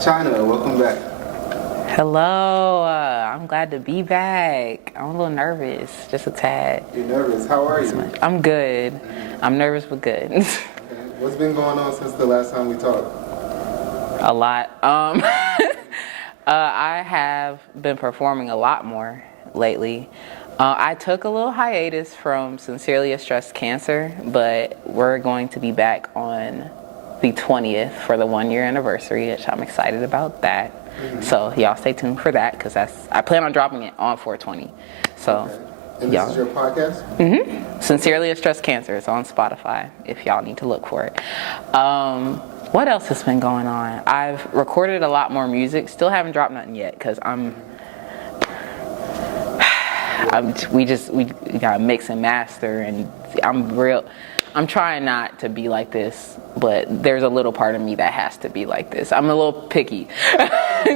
Chyna, welcome back. Hello, I'm glad to be back. I'm a little nervous, just a tad. You're nervous. How are you? I'm good. I'm nervous but good. Okay. What's been going on since the last time we talked? A lot. I have been performing a lot more lately. I took a little hiatus from Sincerely a Stressed Cancer, but we're going to be back on the 20th for the 1-year anniversary, which I'm excited about that. Mm-hmm. So y'all stay tuned for that, because I plan on dropping it on 420. So okay. And this is your podcast? Mm-hmm. Sincerely a Stressed Cancer. It's on Spotify if y'all need to look for it. What else has been going on? I've recorded a lot more music. Still haven't dropped nothing yet, because we gotta mix and master, and I'm trying not to be like this, but there's a little part of me that has to be like this. I'm a little picky. I was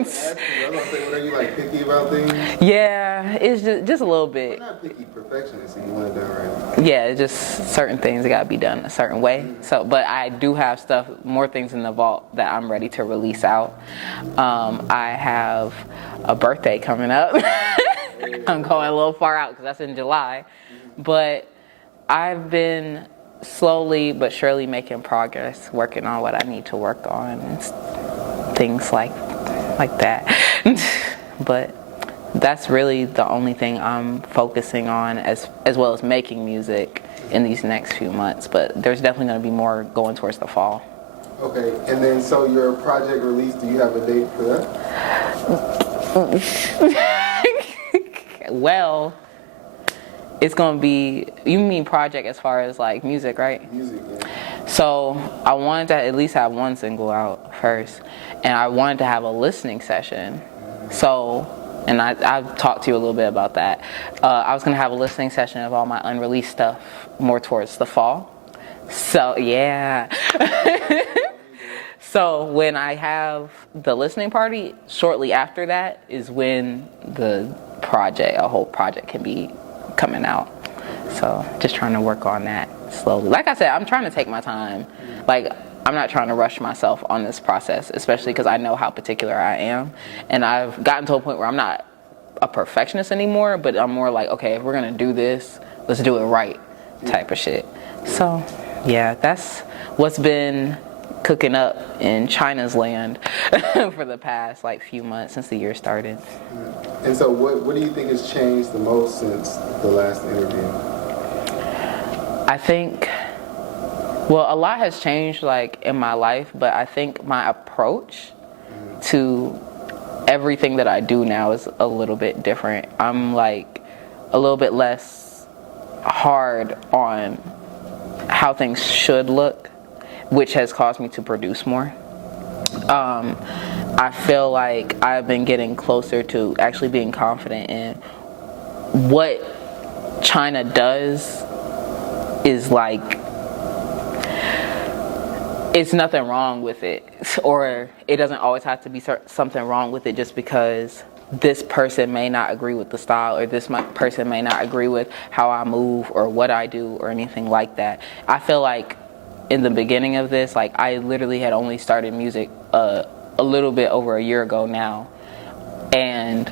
gonna say, are you like picky about things? Yeah, it's just a little bit. You're not picky perfectionist, and you want it done right. Yeah, it's just certain things that gotta be done a certain way. Mm-hmm. So, but I do have more things in the vault that I'm ready to release out. I have a birthday coming up. I'm going a little far out because that's in July, but I've been slowly but surely making progress, working on what I need to work on, and things like that. But that's really the only thing I'm focusing on, as well as making music in these next few months. But there's definitely going to be more going towards the fall. Okay, and then so your project release, do you have a date for that? Well, it's going to be, you mean project as far as like music, right? Music, yeah. So I wanted to at least have one single out first, and I wanted to have a listening session. So, and I've talked to you a little bit about that. I was going to have a listening session of all my unreleased stuff more towards the fall. So, yeah. So when I have the listening party, shortly after that is when a whole project can be coming out. So just trying to work on that slowly. Like I said, I'm trying to take my time. Like, I'm not trying to rush myself on this process, especially because I know how particular I am. And I've gotten to a point where I'm not a perfectionist anymore, but I'm more like, okay, if we're going to do this, let's do it right type of shit. So, yeah, that's what's been cooking up in Chyna's land for the past few months since the year started. And so what do you think has changed the most since the last interview? I think, well, a lot has changed in my life, but I think my approach to everything that I do now is a little bit different. I'm a little bit less hard on how things should look, which has caused me to produce more. I feel like I've been getting closer to actually being confident in what Chyna does is it's nothing wrong with it, or it doesn't always have to be something wrong with it just because this person may not agree with the style, or this person may not agree with how I move or what I do or anything like that. I feel like in the beginning of this, I literally had only started music a little bit over a year ago now, and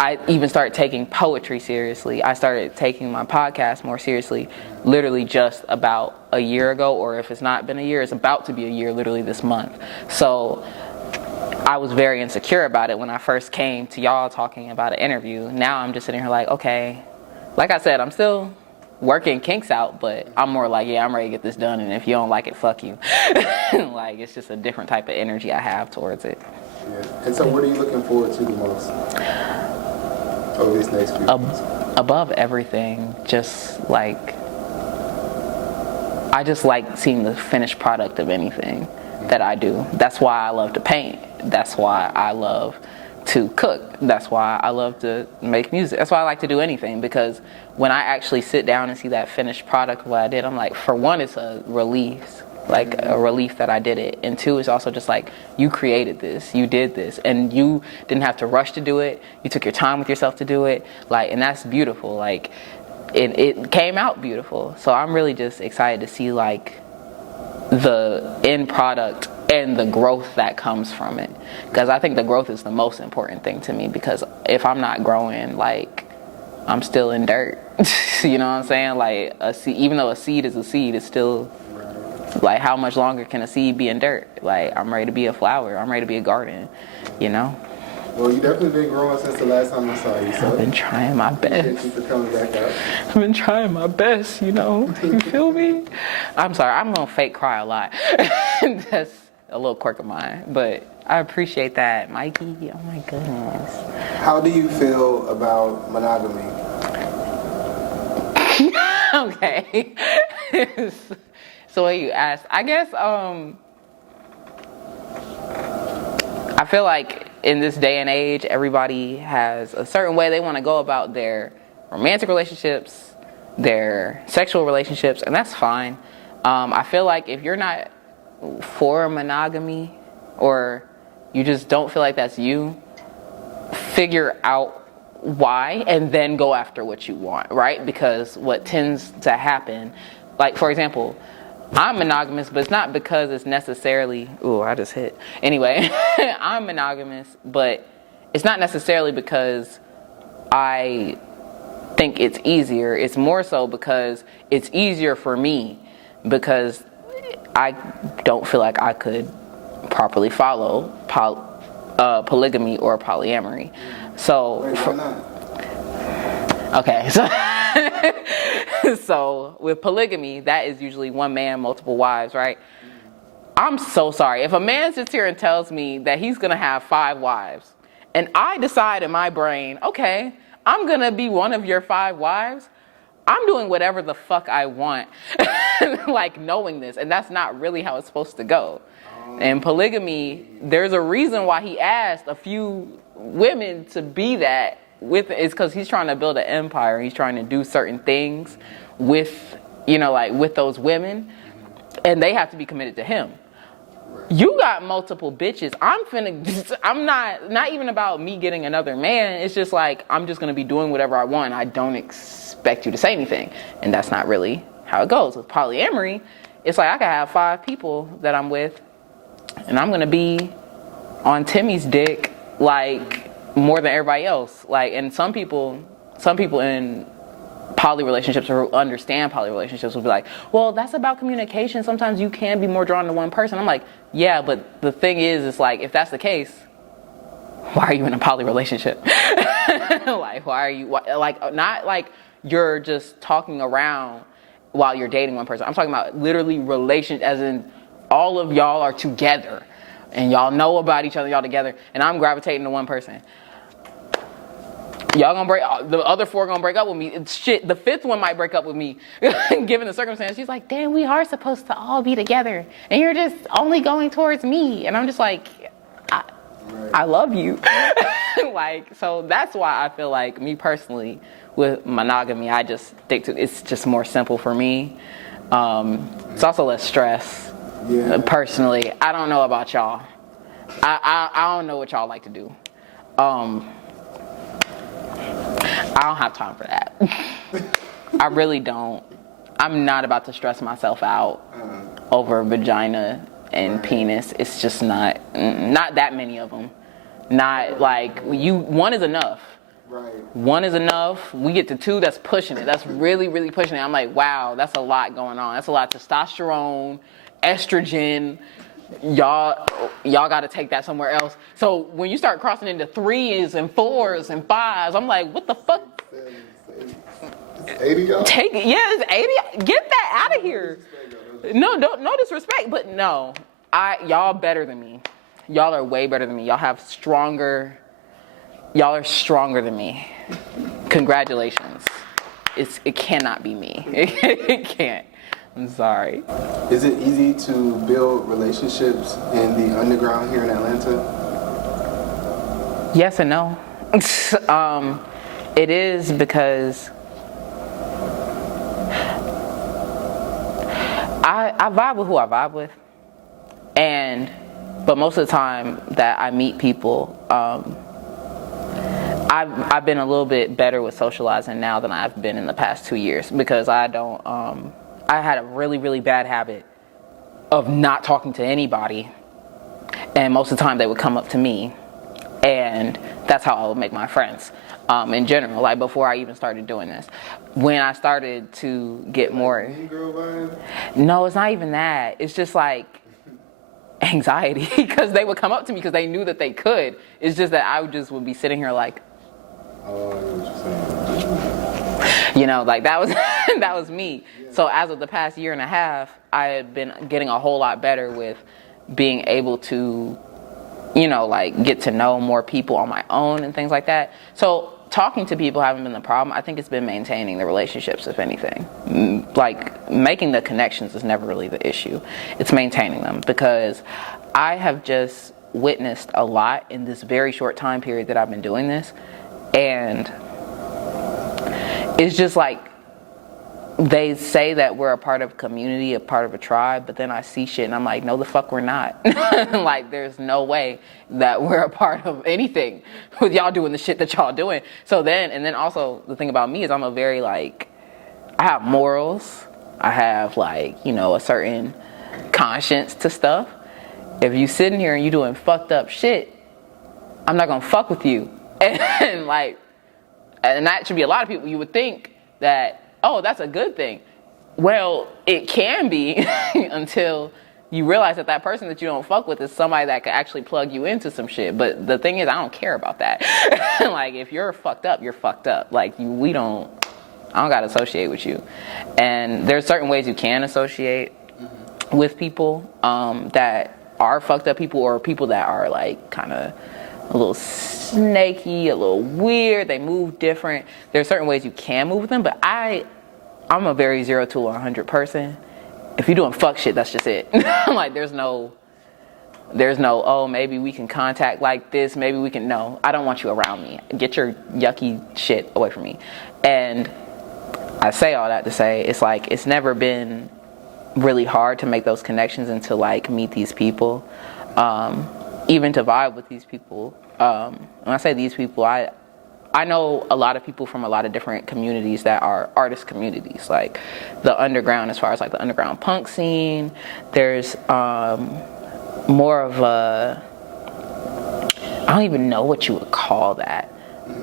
I even started taking poetry seriously. I started taking my podcast more seriously literally just about a year ago, or if it's not been a year, it's about to be a year literally this month. So I was very insecure about it when I first came to y'all talking about an interview. Now I'm just sitting here okay, like I said, I'm still working kinks out, but I'm more yeah, I'm ready to get this done, and if you don't like it, fuck you. It's just a different type of energy I have towards it. Yeah. And so what are you looking forward to the most over these next few months? Above everything, just I just like seeing the finished product of anything that I do. That's why I love to paint. That's why I love to cook. That's why I love to make music. That's why I like to do anything, because when I actually sit down and see that finished product of what I did, I'm for one, it's a release, a relief that I did it, and two, it's also just you created this, you did this, and you didn't have to rush to do it. You took your time with yourself to do it, and that's beautiful. It came out beautiful. So I'm really just excited to see the end product and the growth that comes from it. Because I think the growth is the most important thing to me, because if I'm not growing, like, I'm still in dirt. You know what I'm saying? Like, even though a seed is a seed, it's still, like, how much longer can a seed be in dirt? Like, I'm ready to be a flower. I'm ready to be a garden, you know? Well, you definitely been growing since the last time I saw you, so. I've been trying my best. Thank you for coming back up. I've been trying my best, you know? You feel me? I'm sorry, I'm gonna fake cry a lot. That's a little quirk of mine, but I appreciate that, Mikey. Oh my goodness. How do you feel about monogamy? Okay. So what you asked, I guess, I feel like in this day and age, everybody has a certain way they want to go about their romantic relationships, their sexual relationships, and that's fine. I feel like if you're not for monogamy, or you just don't feel like that's you, figure out why and then go after what you want, right? Because what tends to happen, like, for example, I'm monogamous, but it's not because it's necessarily, ooh, I just hit. Anyway, I'm monogamous, but it's not necessarily because I think it's easier. It's more so because it's easier for me, because I don't feel like I could properly follow polygamy or polyamory. So, Wait, why not? Okay, so with polygamy, that is usually one man, multiple wives, right? I'm so sorry. If a man sits here and tells me that he's going to have 5 wives, and I decide in my brain, okay, I'm going to be one of your 5 wives, I'm doing whatever the fuck I want, like, knowing this, and that's not really how it's supposed to go. And polygamy, there's a reason why he asked a few women to be that with, it's because he's trying to build an empire. He's trying to do certain things with, you know, like, with those women, and they have to be committed to him. You got multiple bitches. I'm not even about me getting another man. It's just like, I'm just going to be doing whatever I want. I don't expect you to say anything. And that's not really how it goes. With polyamory, it's like, I could have 5 people that I'm with, and I'm going to be on Timmy's dick, like, more than everybody else. Like, and some people in poly relationships or who understand poly relationships will be like, well, that's about communication. Sometimes you can be more drawn to one person. I'm like, yeah, but the thing is, it's like, if that's the case, why are you in a poly relationship? Like, why are you, like, not like you're just talking around while you're dating one person. I'm talking about literally relations, as in all of y'all are together and y'all know about each other, y'all together, and I'm gravitating to one person. Y'all gonna break, the other 4 gonna break up with me. Shit, the 5th one might break up with me, given the circumstance. She's like, damn, we are supposed to all be together, and you're just only going towards me. And I'm just like, I love you. Like, so that's why I feel like, me personally, with monogamy, I just stick to, it's just more simple for me. It's also less stress. Yeah. Personally, I don't know about y'all. I don't know what y'all like to do. I don't have time for that. I really don't. I'm not about to stress myself out over vagina and penis. It's just not that many of them. Not like one is enough. Right. One is enough. We get to 2, that's pushing it. That's really, really pushing it. I'm like, wow, that's a lot going on. That's a lot of testosterone, estrogen. Y'all got to take that somewhere else. So when you start crossing into 3s and 4s and 5s, I'm like, what the fuck? It's 80, y'all? It's 80. Get that out of here. No disrespect, but no. Y'all better than me. Y'all are way better than me. Y'all are stronger than me. Congratulations. It cannot be me. It can't. I'm sorry. Is it easy to build relationships in the underground here in Atlanta? Yes and no. It is, because I vibe with who I vibe with, but most of the time that I meet people, I've been a little bit better with socializing now than I've been in the past 2 years, because I had a really, really bad habit of not talking to anybody And most of the time they would come up to me, and that's how I would make my friends. In general, like before I even started doing this. When I started to get more... Mean girl vibe? No, it's not even that. It's just like anxiety, because they would come up to me because they knew that they could. It's just that I would be sitting here like... Oh, I know what you're saying. You know, like that was that was me. Yeah. So as of the past year and a half, I had been getting a whole lot better with being able to, you know, like get to know more people on my own and things like that. So talking to people haven't been the problem. I think it's been maintaining the relationships, if anything. Like making the connections is never really the issue. It's maintaining them, because I have just witnessed a lot in this very short time period that I've been doing this. And it's just like, they say that we're a part of a community, a part of a tribe, but then I see shit and I'm like, no, the fuck we're not. Like, there's no way that we're a part of anything with y'all doing the shit that y'all doing. So then, and then also the thing about me is I'm a very like, I have morals. I have like, you know, a certain conscience to stuff. If you sitting here and you doing fucked up shit, I'm not gonna fuck with you. And like, and that should be a lot of people. You would think that, oh, that's a good thing. Well, it can be until you realize that that person that you don't fuck with is somebody that could actually plug you into some shit. But the thing is, I don't care about that. Like, if you're fucked up, you're fucked up. Like, I don't gotta associate with you. And there's certain ways you can associate with people that are fucked up people, or people that are like kind of a little snaky, a little weird, they move different. There are certain ways you can move with them, but I'm a very 0 to 100 person. If you're doing fuck shit, that's just it. Like, there's no, oh, maybe we can contact like this, maybe we can, no, I don't want you around me. Get your yucky shit away from me. And I say all that to say, it's like, it's never been really hard to make those connections and to like meet these people. Even to vibe with these people. When I say these people, I know a lot of people from a lot of different communities that are artist communities, like the underground, as far as like the underground punk scene. There's more of a, I don't even know what you would call that.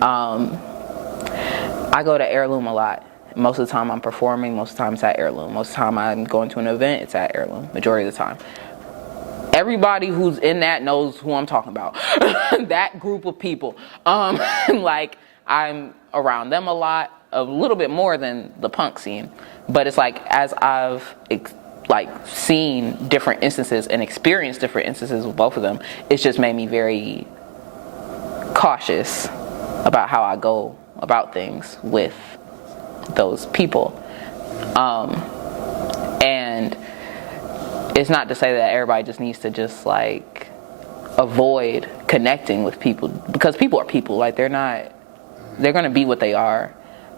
I go to Heirloom a lot. Most of the time I'm performing, most of the time it's at Heirloom. Most of the time I'm going to an event, it's at Heirloom, majority of the time. Everybody who's in that knows who I'm talking about. That group of people. Like, I'm around them a little bit more than the punk scene. But it's like, as I've seen different instances and experienced different instances with both of them, it's just made me very cautious about how I go about things with those people. And it's not to say that everybody just needs to just like avoid connecting with people, because people are people. Like, they're gonna be what they are.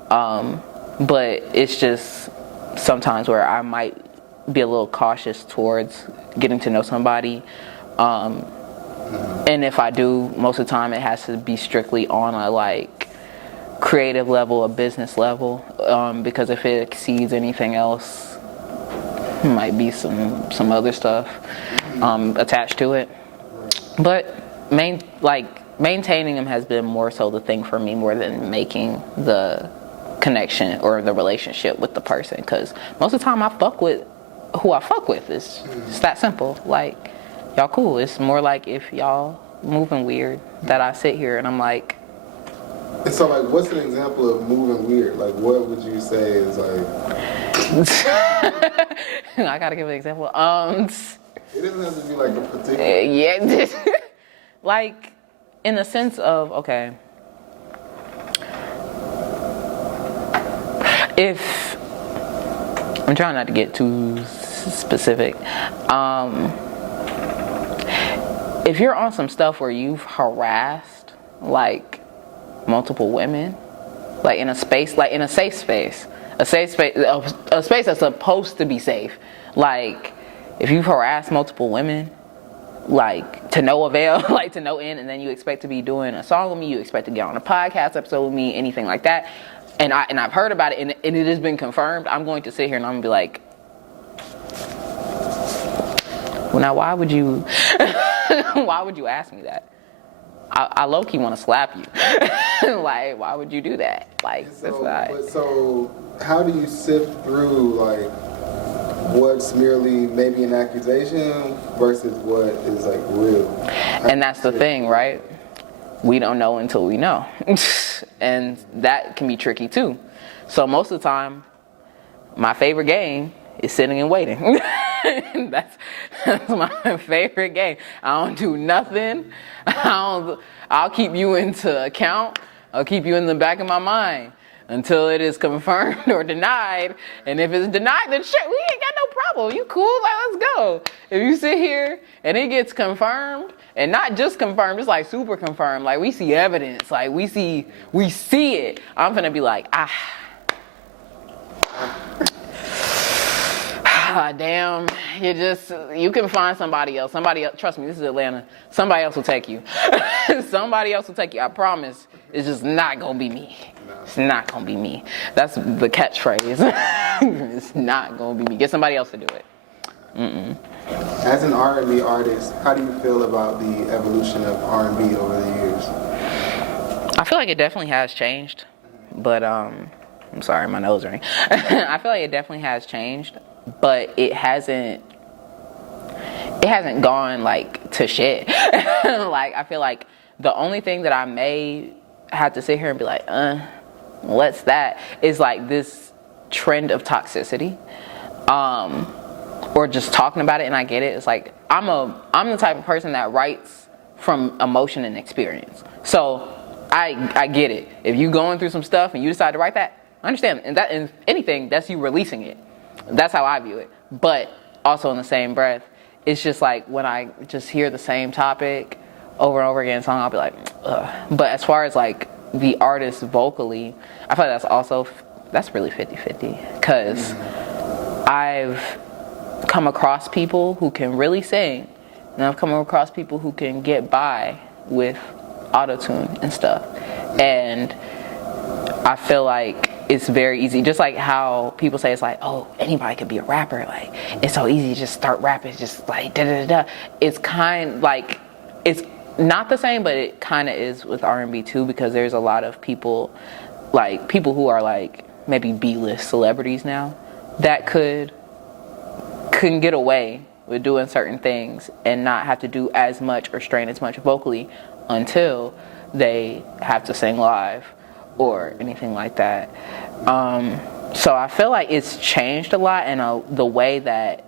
But it's just sometimes where I might be a little cautious towards getting to know somebody. And if I do, most of the time it has to be strictly on a like creative level, a business level, because if it exceeds anything else, might be some other stuff attached to it. But maintaining them has been more so the thing for me, more than making the connection or the relationship with the person, because most of the time I fuck with who I fuck with. It's that simple. Like, y'all cool. It's more like if y'all moving weird that I sit here and I'm like, and so like, what's an example of moving weird? Like, what would you say is like I gotta give an example. It doesn't have to be like a particular. Yeah, like in the sense of, okay, if I'm trying not to get too specific, if you're on some stuff where you've harassed like multiple women, like in a space, like in a safe space. A safe space, a space that's supposed to be safe. Like, if you've harassed multiple women, like to no avail, like to no end, and then you expect to be doing a song with me, you expect to get on a podcast episode with me, anything like that, and I've heard about it, and it has been confirmed, I'm going to sit here and I'm gonna be like, well, now why would you why would you ask me that? I low-key want to slap you. Like, why would you do that? Like, that's not... So how do you sift through, like, what's merely maybe an accusation versus what is, like, real? And that's the thing, right? We don't know until we know. And that can be tricky, too. So most of the time, my favorite game is sitting and waiting. That's my favorite game. I don't do nothing. I'll keep you into account. I'll keep you in the back of my mind until it is confirmed or denied. And if it's denied, then shit, we ain't got no problem. You cool? Like, let's go. If you sit here and it gets confirmed, and not just confirmed, it's like super confirmed. Like, we see evidence. Like, we see it. I'm gonna be like, damn, you can find somebody else. Trust me, this is Atlanta. Somebody else will take you. Somebody else will take you. I promise. It's just not gonna be me. It's not gonna be me. That's the catchphrase. It's not gonna be me. Get somebody else to do it. As an R&B artist, how do you feel about the evolution of R&B over the years? I feel like it definitely has changed, but I'm sorry, my nose rang. I feel like it definitely has changed, but it hasn't gone like to shit. Like, I feel like the only thing that I may have to sit here and be like, what's that, is like this trend of toxicity, or just talking about it. And I get it. It's like I'm the type of person that writes from emotion and experience. So I get it. If you going through some stuff and you decide to write that, I understand. And that, in anything, that's you releasing it. That's how I view it. But also in the same breath, it's just like when I just hear the same topic over and over again in a song, I'll be like, ugh. But as far as like the artist vocally, I feel like that's really 50-50. Because I've come across people who can really sing, and I've come across people who can get by with auto-tune and stuff. And I feel like it's very easy, just like how people say it's like, oh, anybody could be a rapper, like it's so easy to just start rapping, just like da-da-da-da. It's kind like, it's not the same, but it kind of is with R&B too, because there's a lot of people who are like maybe B-list celebrities now that couldn't get away with doing certain things and not have to do as much or strain as much vocally until they have to sing live or anything like that. So I feel like it's changed a lot, and the way that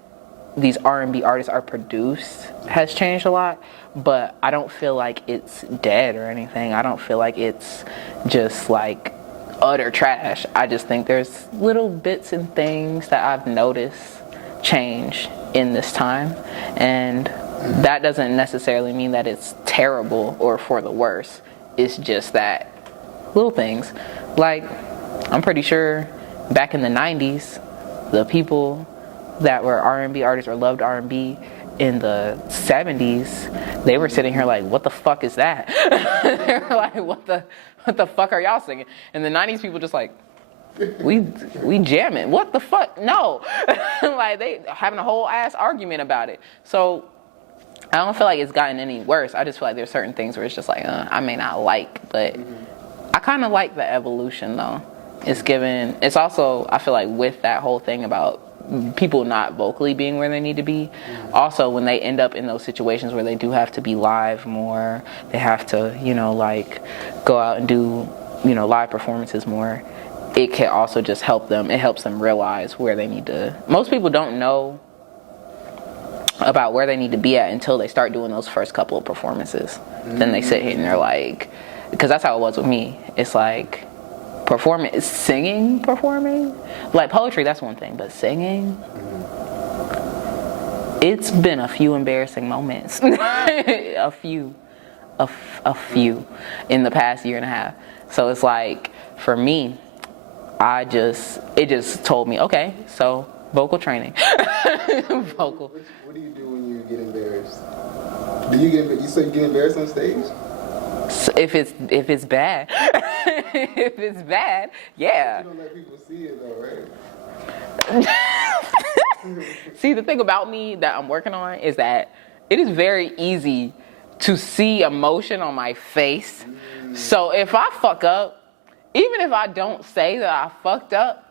these R&B artists are produced has changed a lot, but I don't feel like it's dead or anything. I don't feel like it's just like utter trash. I just think there's little bits and things that I've noticed change in this time, and that doesn't necessarily mean that it's terrible or for the worse. It's just that little things. Like, I'm pretty sure back in the 90s, the people that were R&B artists or loved R&B in the 70s, they were sitting here like, what the fuck is that? They were like, what the fuck are y'all singing? And the 90s people just like, we jamming. What the fuck? No. Like, they having a whole ass argument about it. So I don't feel like it's gotten any worse. I just feel like there's certain things where it's just like, I may not like, but I kind of like the evolution though. It's also, I feel like with that whole thing about people not vocally being where they need to be, also when they end up in those situations where they do have to be live more, they have to, like go out and do, live performances more, it can also just help them. It helps them realize where they need to. Most people don't know about where they need to be at until they start doing those first couple of performances. Then they sit here and they're like, because that's how it was with me. It's like performing, like poetry, that's one thing, but singing, it's been a few embarrassing moments. a few in the past year and a half. So it's like, for me, it just told me, okay, so vocal training. Vocal. What do you do when you get embarrassed? You say you get embarrassed on stage? So if it's bad, if it's bad, yeah. You don't let people see it though, right? See, the thing about me that I'm working on is that it is very easy to see emotion on my face. So if I fuck up, even if I don't say that I fucked up,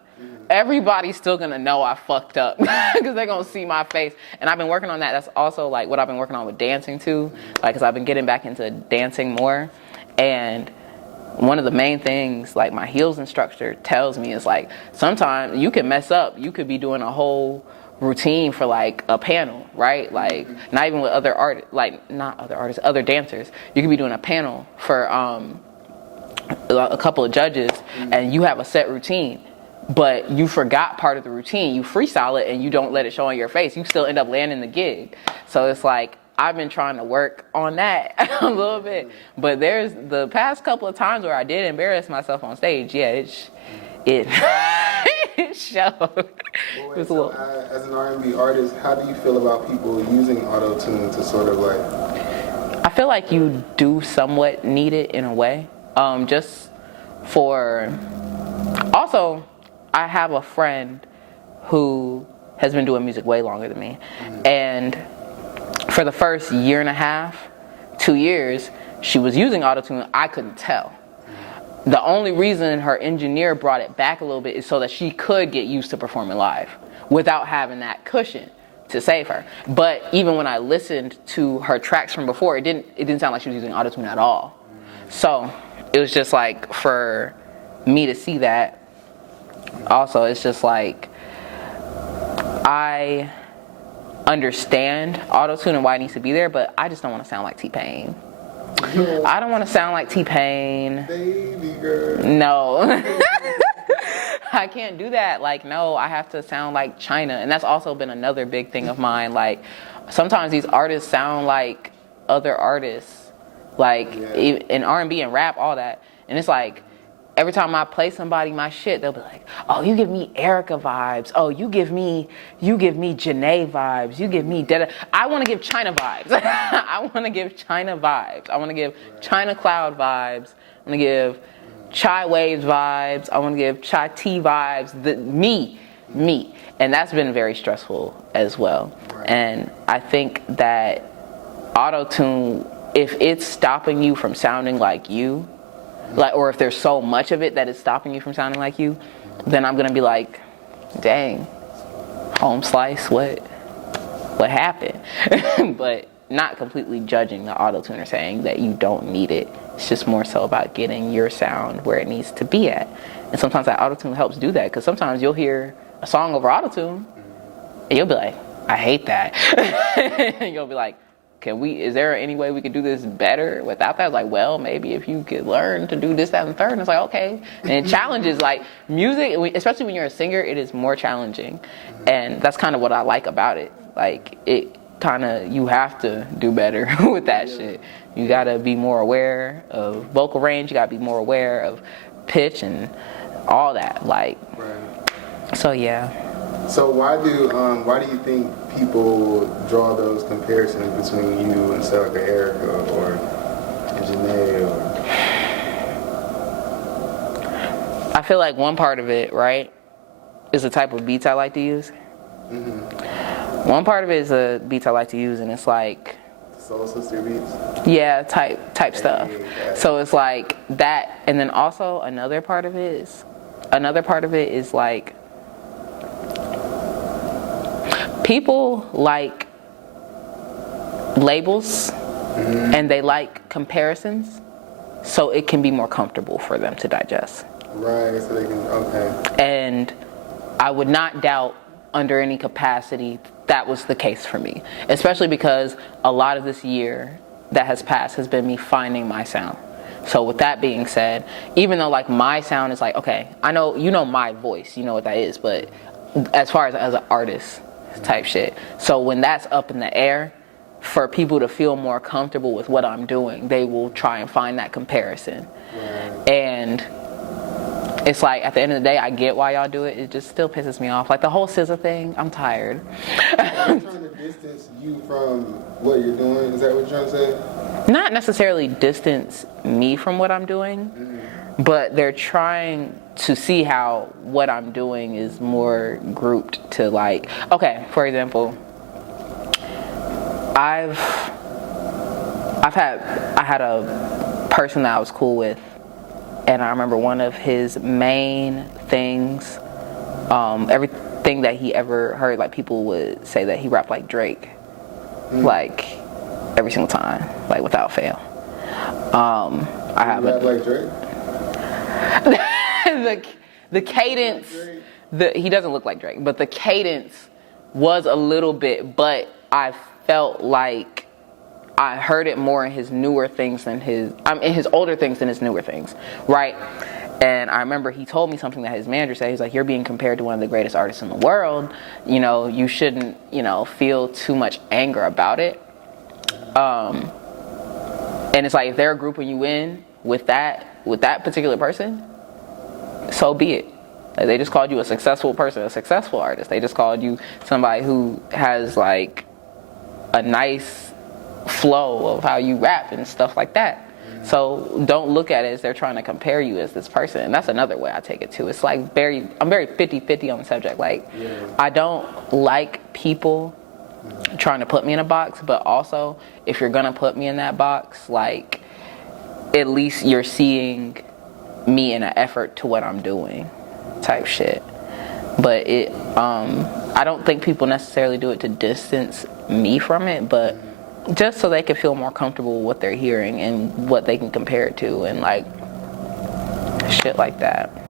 everybody's still gonna know I fucked up because they're gonna see my face. And I've been working on that. That's also like what I've been working on with dancing too, like because I've been getting back into dancing more. And one of the main things like my heels instructor tells me is like sometimes you can mess up. You could be doing a whole routine for like a panel, right? Like not even with other artists, like not other artists, other dancers. You could be doing a panel for a couple of judges, and you have a set routine, but you forgot part of the routine. You freestyle it and you don't let it show on your face. You still end up landing the gig. So it's like I've been trying to work on that a little bit. But there's the past couple of times where I did embarrass myself on stage. Yeah, it showed. Well, wait, so as an R&B artist, how do you feel about people using auto-tune to sort of like... I feel like you do somewhat need it in a way. Just for... Also, I have a friend who has been doing music way longer than me. And for the first year and a half, 2 years, she was using auto-tune. I couldn't tell. The only reason her engineer brought it back a little bit is so that she could get used to performing live without having that cushion to save her. But even when I listened to her tracks from before, it didn't sound like she was using auto-tune at all. So it was just like for me to see that. Also, it's just like I understand auto-tune and why it needs to be there, but I just don't want to sound like T-Pain. I don't want to sound like T-Pain. Baby girl. No. I can't do that. Like, no, I have to sound like Chyna. And that's also been another big thing of mine. Like, sometimes these artists sound like other artists. Like, in R&B and rap, all that. And it's like, every time I play somebody my shit, they'll be like, oh, you give me Erica vibes. Oh, you give me Janae vibes. You give me Deda. I want to give Chyna vibes. I want to give Chyna vibes. I want to give Chyna Cloud vibes. I want to give Chai Waves vibes. I want to give Chai T vibes. Me. And that's been very stressful as well. Right. And I think that auto-tune, if it's stopping you from sounding like you, like, or if there's so much of it that is stopping you from sounding like you, then I'm gonna be like, dang, home slice, what happened? But not completely judging the auto-tuner, saying that you don't need it. It's just more so about getting your sound where it needs to be at. And sometimes that auto-tune helps do that, because sometimes you'll hear a song over auto-tune and you'll be like, I hate that. And you'll be like, is there any way we could do this better without that? It's like, well, maybe if you could learn to do this, that, and third. And it's like, okay. And it challenges, like, music, especially when you're a singer, it is more challenging. And that's kind of what I like about it. Like, it kind of, you have to do better with that shit. You got to be more aware of vocal range. You got to be more aware of pitch and all that. Like, so yeah. So why do you think people draw those comparisons between you and say like Erica or Janae or? I feel like one part of it, right, is the type of beats I like to use. Mm-hmm. One part of it is the beats I like to use, and it's like Soul Sister beats. Yeah, type stuff. So it's like that, and then also another part of it is like, people like labels, and they like comparisons, so it can be more comfortable for them to digest. Right, so they can, okay. And I would not doubt under any capacity that was the case for me, especially because a lot of this year that has passed has been me finding my sound. So with that being said, even though like my sound is like, okay, I know, you know my voice, you know what that is, but as far as an artist type shit. So when that's up in the air, for people to feel more comfortable with what I'm doing, they will try and find that comparison. Right. And it's like, at the end of the day, I get why y'all do it. It just still pisses me off. Like the whole SZA thing, I'm tired. I'm trying to distance you from what you're doing. Is that what you're trying to say? Not necessarily distance me from what I'm doing, but they're trying to see how what I'm doing is more grouped to like, okay, for example, I've I had a person that I was cool with, and I remember one of his main things, everything that he ever heard, like people would say that he rapped like Drake, like every single time, like without fail. I have rap like Drake? the cadence, he doesn't look like Drake, but the cadence was a little bit, but I felt like I heard it more in his newer things than in his older things than his newer things, right? And I remember he told me something that his manager said. He's like, you're being compared to one of the greatest artists in the world. You know, you shouldn't, feel too much anger about it. And it's like, if they're grouping you in with that particular person, so be it. Like, they just called you a successful person, a successful artist. They just called you somebody who has like a nice flow of how you rap and stuff like that. So don't look at it as they're trying to compare you as this person. And that's another way I take it too. It's like I'm very 50-50 on the subject. Like, I don't like people trying to put me in a box, but also if you're gonna put me in that box, like, at least you're seeing me in an effort to what I'm doing type shit. But I don't think people necessarily do it to distance me from it, but just so they can feel more comfortable with what they're hearing and what they can compare it to and like shit like that.